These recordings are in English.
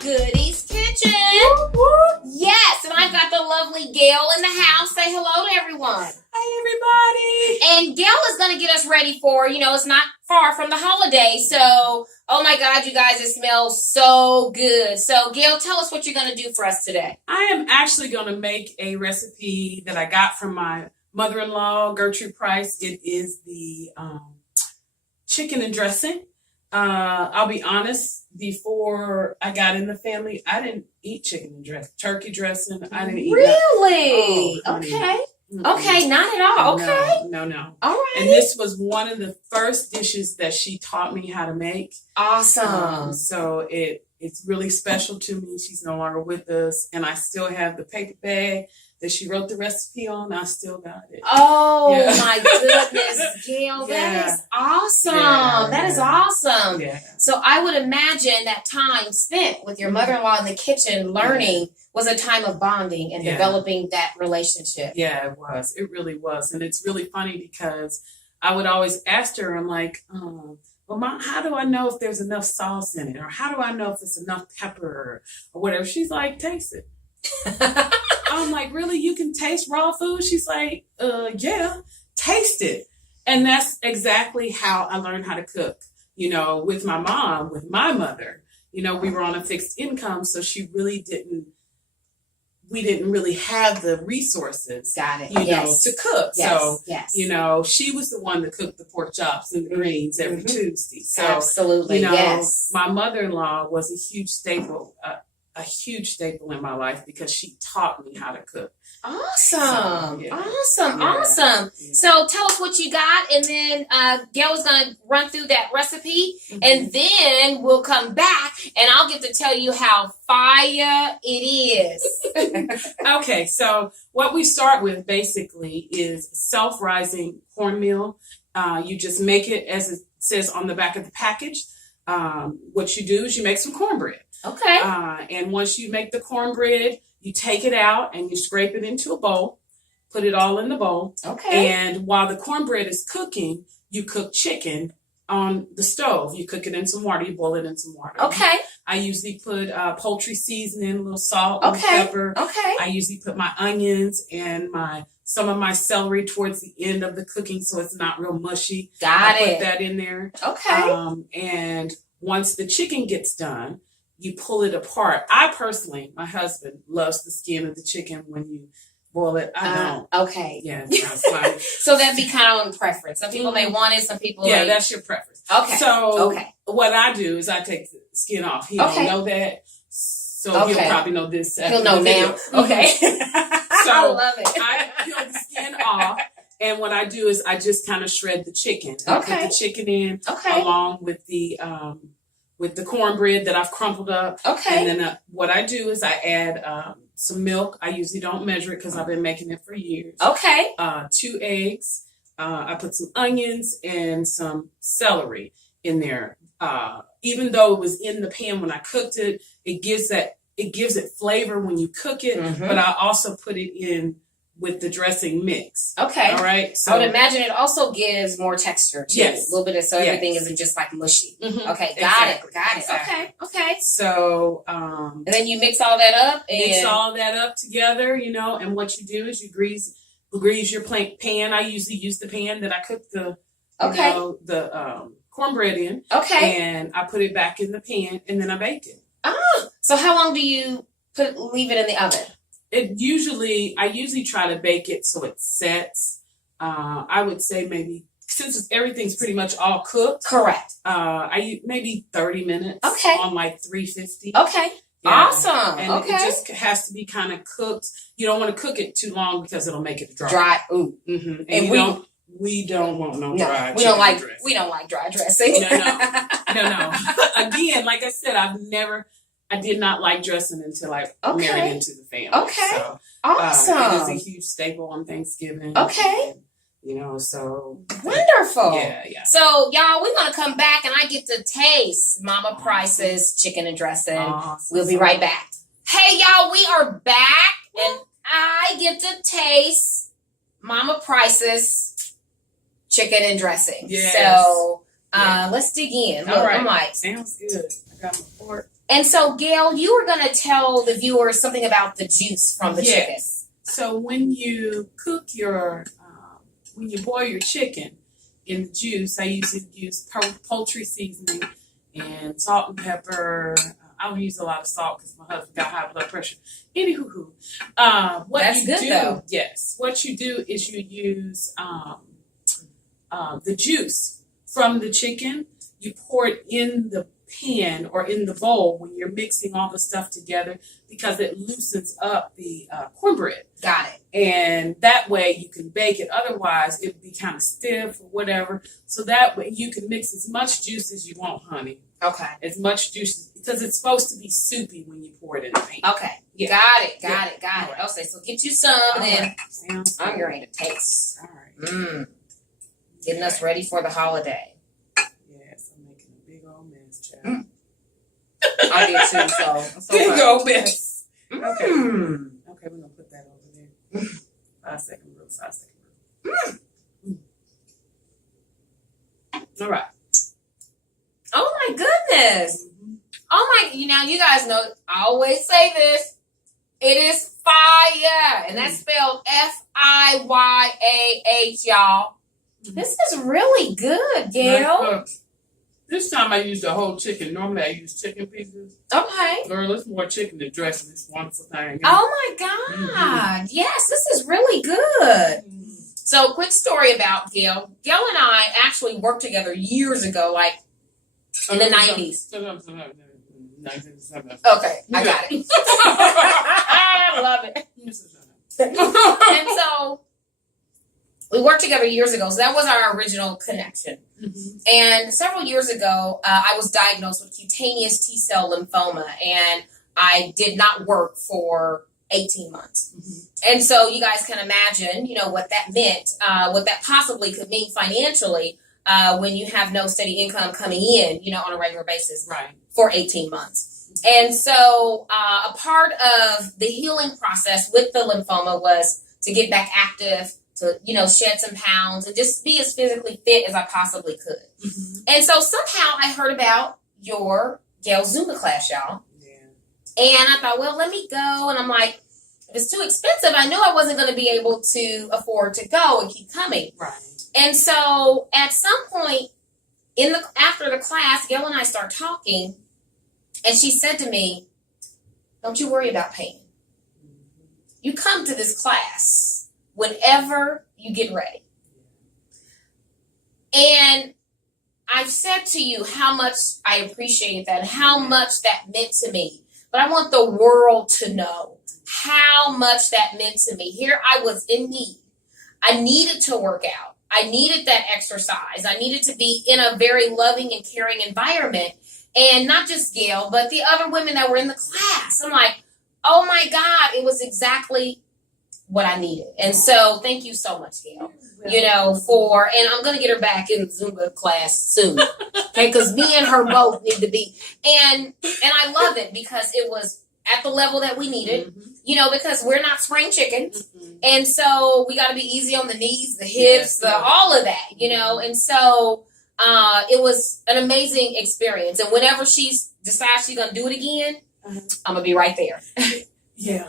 Goodie's Kitchen. Whoop, whoop. Yes, and I've got the lovely Gayle in the house. Say hello to everyone. Hi, everybody. And Gayle is going to get us ready for, it's not far from the holiday. So, oh my God, you guys, it smells so good. So, Gayle, tell us what you're going to do for us today. I am actually going to make a recipe that I got from my mother-in-law, Gertrude Price. It is the chicken and dressing. I'll be honest, before I got in the family, I didn't eat chicken and dressing, turkey dressing. I didn't eat Really? that. Oh, okay. Mm-mm. Okay, not at all. Okay. No. All right. And this was one of the first dishes that she taught me how to make. Awesome. So it's really special to me. She's no longer with us, and I still have the paper bag that she wrote the recipe on. I still got it. Oh Yeah. my goodness, Gayle, that is awesome. That is awesome. Yeah. So I would imagine that time spent with your mother-in-law in the kitchen learning was a time of bonding and developing that relationship. Yeah, it was. It really was. And it's really funny because I would always ask her, I'm like, well, Mom, how do I know if there's enough sauce in it? Or how do I know if it's enough pepper or whatever? She's like, taste it. I'm like, really? You can taste raw food? She's like, yeah, taste it. And that's exactly how I learned how to cook. With my mom, with my mother, we were on a fixed income, so we didn't really have the resources, to cook. So, she was the one that cooked the pork chops and the greens every Tuesday. So, absolutely, my mother-in-law was a huge staple in my life because she taught me how to cook. Awesome. So, Awesome. Yeah. So tell us what you got, and then Gayle is going to run through that recipe, and then we'll come back, and I'll get to tell you how fire it is. Okay, so what we start with basically is self-rising cornmeal. You just make it as it says on the back of the package. What you do is you make some cornbread. Okay. And once you make the cornbread, you take it out and you scrape it into a bowl, put it all in the bowl. Okay. And while the cornbread is cooking, you cook chicken on the stove. You cook it in some water. You boil it in some water. Okay. I usually put poultry seasoning, a little salt and pepper. Okay. I usually put my onions and some of my celery towards the end of the cooking so it's not real mushy. Got it. Put that in there. Okay. And once the chicken gets done, you pull it apart. My husband loves the skin of the chicken when you boil it. I don't. Okay. Yeah, it sounds funny. So that'd be kind of on preference. Some people may want it, some people that's your preference. Okay. So what I do is I take the skin off. He don't know that. So he'll probably know this. He'll know now. Okay. So I love it. I peel the skin off. And what I do is I just kind of shred the chicken. I put the chicken in along with the cornbread that I've crumpled up. Okay. And then what I do is I add some milk. I usually don't measure it because I've been making it for years. Okay. 2 eggs. I put some onions and some celery in there. Even though it was in the pan when I cooked it, it gives it flavor when you cook it. But I also put it in with the dressing mix. Okay. All right. So I would imagine it also gives more texture too. Yes. A little bit so everything isn't just like mushy. Okay. Got it. Exactly. Okay. So and then you mix all that up together, and what you do is you grease your pan. I usually use the pan that I cooked the cornbread in. Okay. And I put it back in the pan and then I bake it. So how long do you leave it in the oven? I usually try to bake it so it sets. I would say maybe since everything's pretty much all cooked. Correct. Maybe 30 minutes. Okay. On like 350. Okay. Yeah. Awesome. And it just has to be kind of cooked. You don't want to cook it too long because it'll make it dry. Dry. Ooh. Mm-hmm. And we don't want no dry. We don't like dry dressing. No. Again, like I said, I did not like dressing until I married into the family. Okay. So, awesome. It is a huge staple on Thanksgiving. Okay. And, so. Wonderful. Yeah. So, y'all, we're going to come back and I get to taste Mama Price's chicken and dressing. Awesome. We'll be right back. Hey, y'all, we are back and I get to taste Mama Price's chicken and dressing. Yes. So, let's dig in. All right. I'm like, sounds good. I got my fork. And so, Gayle, you were going to tell the viewers something about the juice from the chicken. So when you cook when you boil your chicken in the juice, I usually use poultry seasoning and salt and pepper. I don't use a lot of salt because my husband got high blood pressure. Anywho, That's good though. Yes, what you do is you use the juice from the chicken. You pour it in the pan or in the bowl when you're mixing all the stuff together because it loosens up the cornbread. Got it. And that way you can bake it. Otherwise, it would be kind of stiff or whatever. So that way you can mix as much juice as you want, honey. Okay. As much juice because it's supposed to be soupy when you pour it in the pan. Okay. Yeah. Got it. Right. Okay, so get you some and then I'm ready to taste. All right. Getting us ready for the holiday. Yes, I'm making a big old mess, child. I did too, so big old mess. Okay. Okay, we're gonna put that over there. 5 second rule. All right. Oh my goodness. Oh my, now you guys know, I always say this. It is fire. And that's spelled Fiyah, y'all. This is really good, Gayle. This time I used the whole chicken. Normally I use chicken pieces. Okay. Girl, it's more chicken than dressing. This wonderful thing. Oh my God. Yes, this is really good. So, quick story about Gayle. Gayle and I actually worked together years ago, like in the 90s. Okay, I got it. I love it. And so, we worked together years ago, so that was our original connection. And several years ago, I was diagnosed with cutaneous T-cell lymphoma, and I did not work for 18 months. And so you guys can imagine, what that meant, what that possibly could mean financially when you have no steady income coming in, on a regular basis for 18 months. And so a part of the healing process with the lymphoma was to get back active, to, shed some pounds and just be as physically fit as I possibly could. And so somehow I heard about your Gayle Zumba class, y'all. And I thought, well, let me go. And I'm like, if it's too expensive, I knew I wasn't going to be able to afford to go and keep coming. And so at some point after the class, Gayle and I start talking, and she said to me, don't you worry about paying. You come to this class whenever you get ready. And I've said to you how much I appreciated that and how much that meant to me. But I want the world to know how much that meant to me. Here I was in need. I needed to work out. I needed that exercise. I needed to be in a very loving and caring environment. And not just Gayle, but the other women that were in the class. I'm like, oh my God, it was exactly what I needed. And so thank you so much, Gayle. And I'm going to get her back in the Zumba class soon. Okay, because me and her both need to be. And I love it because it was at the level that we needed, because we're not spring chickens. And so we got to be easy on the knees, the hips, all of that, And so it was an amazing experience. And whenever she decides she's going to do it again, I'm going to be right there.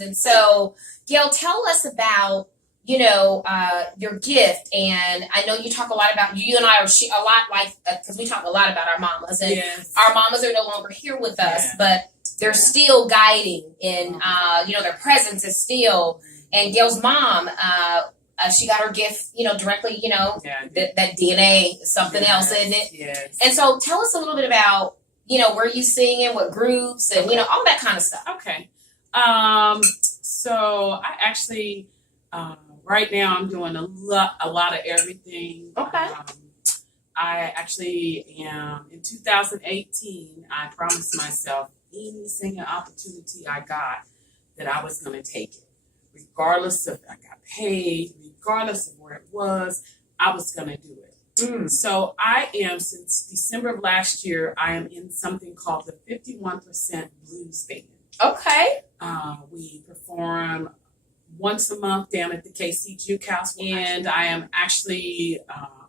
And so, Gayle, tell us about, your gift. And I know you talk a lot about, you and I are a lot like, because we talk a lot about our mamas. And our mamas are no longer here with us, but they're still guiding. And, their presence is still. And Gayle's mom, she got her gift, directly, that DNA is something else, isn't it? And so tell us a little bit about, where you singing, what groups, and, all that kind of stuff. Okay. So I actually, right now I'm doing a lot of everything. Okay. I actually am, in 2018, I promised myself any singing opportunity I got that I was going to take it. Regardless if I got paid, regardless of where it was, I was going to do it. So I am, since December of last year, I am in something called the 51% Blues Band. Okay. We perform once a month down at the KC Juke House, and I am actually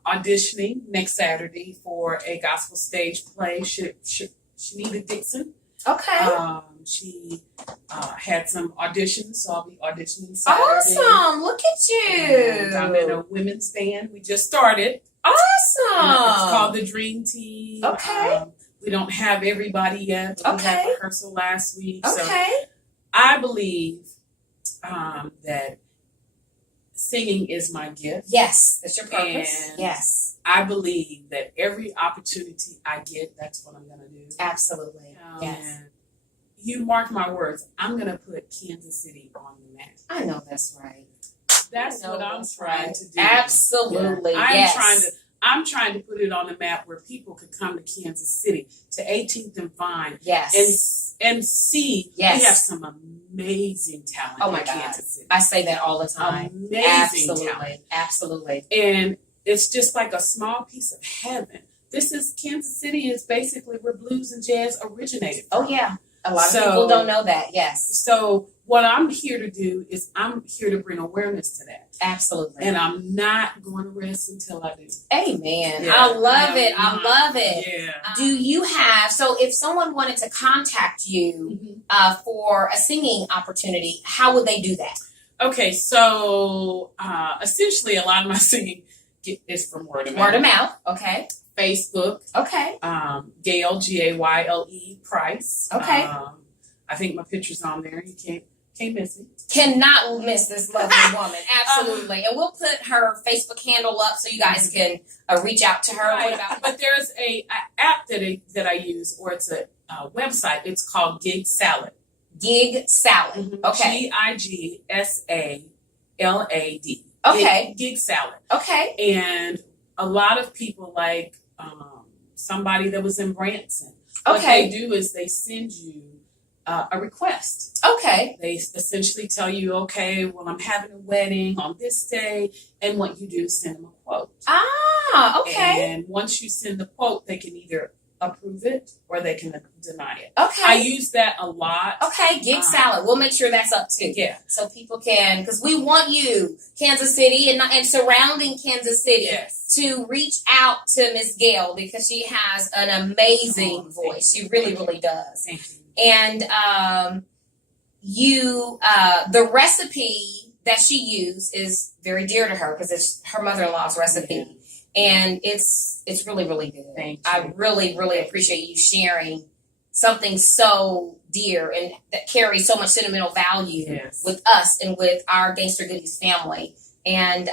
auditioning next Saturday for a gospel stage play, Shanita Dixon. Okay. She had some auditions, so I'll be auditioning Saturday. Awesome! Look at you. And I'm in a women's band. We just started. Awesome. It's called the Dream Team. Okay. We don't have everybody yet. We had rehearsal last week. Okay. So I believe that singing is my gift. Yes, that's your purpose. And yes. I believe that every opportunity I get, that's what I'm going to do. Absolutely. Yes. And you mark my words, I'm going to put Kansas City on the map. I know that's right. That's what I'm trying to do. Absolutely. Yeah. I'm trying to put it on the map where people could come to Kansas City, to 18th and Vine. Yes. And see, we have some amazing talent in Kansas City. I say that all the time. Amazing talent. Absolutely. And it's just like a small piece of heaven. Kansas City is basically where blues and jazz originated from. Oh, yeah. A lot of people don't know that. Yes. So what I'm here to do is I'm here to bring awareness to that. Absolutely. And I'm not going to rest until I do. Amen. Yeah, I love it. I love it. Yeah. Do you have, so if someone wanted to contact you for a singing opportunity, how would they do that? Okay, so essentially a lot of my singing is from word of mouth. Word of mouth. Okay. Facebook. Okay. Gayle, Gayle Price. Okay. I think my picture's on there. You can't miss it. Cannot miss this lovely woman. Absolutely. And we'll put her Facebook handle up so you guys can reach out to her. Right. But there's a app that I use, or it's a website. It's called Gig Salad. Gig Salad. Mm-hmm. Okay. GigSalad. Okay. Gig Salad. Okay. And a lot of people, like somebody that was in Branson, what they do is they send you a request. Okay. They essentially tell you, okay, well, I'm having a wedding on this day, and what you do is send them a quote. Ah, okay. And once you send the quote, they can either approve it or they can deny it. Okay. I use that a lot. Okay, Gig Salad. We'll make sure that's up too. Yeah. So people can, because we want you, Kansas City and surrounding Kansas City, to reach out to Miss Gayle, because she has an amazing voice. She really, really does. Thank you. And the recipe that she used is very dear to her, because it's her mother-in-law's recipe. Yeah. And it's really, really good. Thank you. I really, really appreciate you sharing something so dear and that carries so much sentimental value with us and with our Gangster Goodies family. And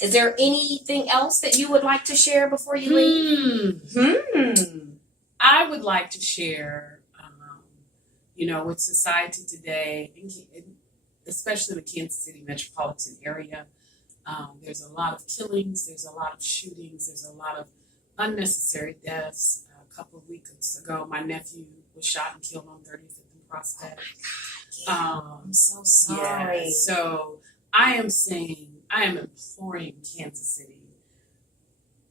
is there anything else that you would like to share before you leave? I would like to share, with society today, especially the Kansas City metropolitan area. There's a lot of killings, there's a lot of shootings, there's a lot of unnecessary deaths. A couple of weeks ago, my nephew was shot and killed on 35th and Prospect. Oh my God, I'm so sorry. Yeah, so I am imploring Kansas City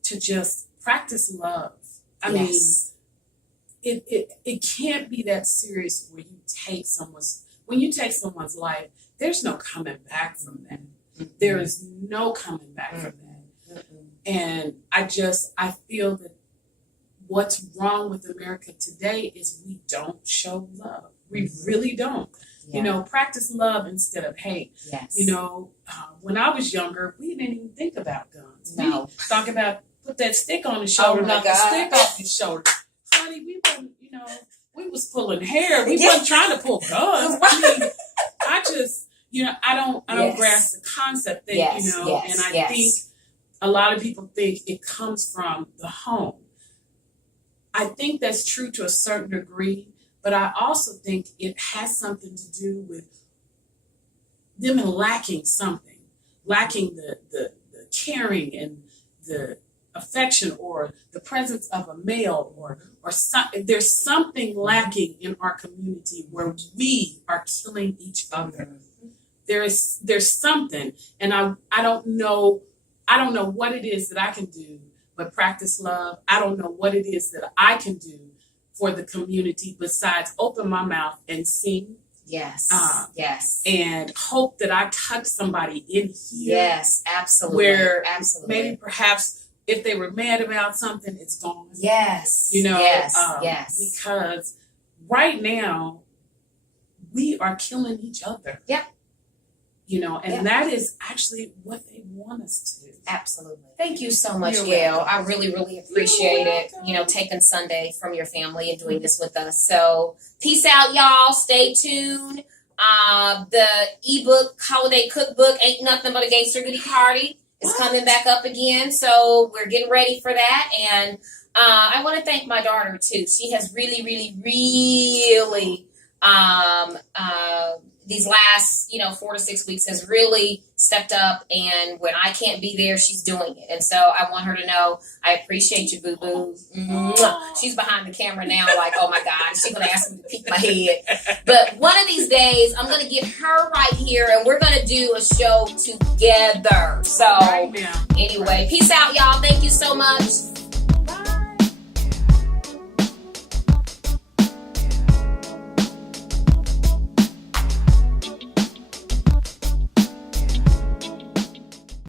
to just practice love. I mean, it can't be that serious when you take someone's life, there's no coming back from that. There is no coming back from that. And I feel that what's wrong with America today is we don't show love. We really don't. Yeah. Practice love instead of hate. Yes. When I was younger, we didn't even think about guns. No. We talk about put that stick on his shoulder, knock the stick off his shoulder. Honey, we wasn't, we was pulling hair. We wasn't trying to pull guns. I mean, I don't grasp the concept that, and I think a lot of people think it comes from the home. I think that's true to a certain degree, but I also think it has something to do with them lacking something, lacking the caring and the affection or the presence of a male or there's something lacking in our community where we are killing each other. There's something, and I don't know what it is that I can do but practice love. I don't know what it is that I can do for the community besides open my mouth and sing. Yes. And hope that I touch somebody in here. Yes, absolutely. Where maybe perhaps if they were mad about something, it's gone. Yes. Yes. Because right now, we are killing each other. Yeah. You know, and that is actually what they want us to do. Absolutely. Thank you so much, Gayle. I really, really appreciate it. You know, taking Sunday from your family and doing this with us. So peace out, y'all. Stay tuned. The ebook holiday cookbook, Ain't Nothing But a Gangster Goodie Party, is coming back up again. So we're getting ready for that. And I want to thank my daughter too. She has really, really, really these last, 4 to 6 weeks has really stepped up, and when I can't be there, she's doing it. And so I want her to know I appreciate you, boo-boo. She's behind the camera now like, oh my God, she's going to ask me to peek my head. But one of these days, I'm going to get her right here, and we're going to do a show together. So anyway, peace out, y'all. Thank you so much.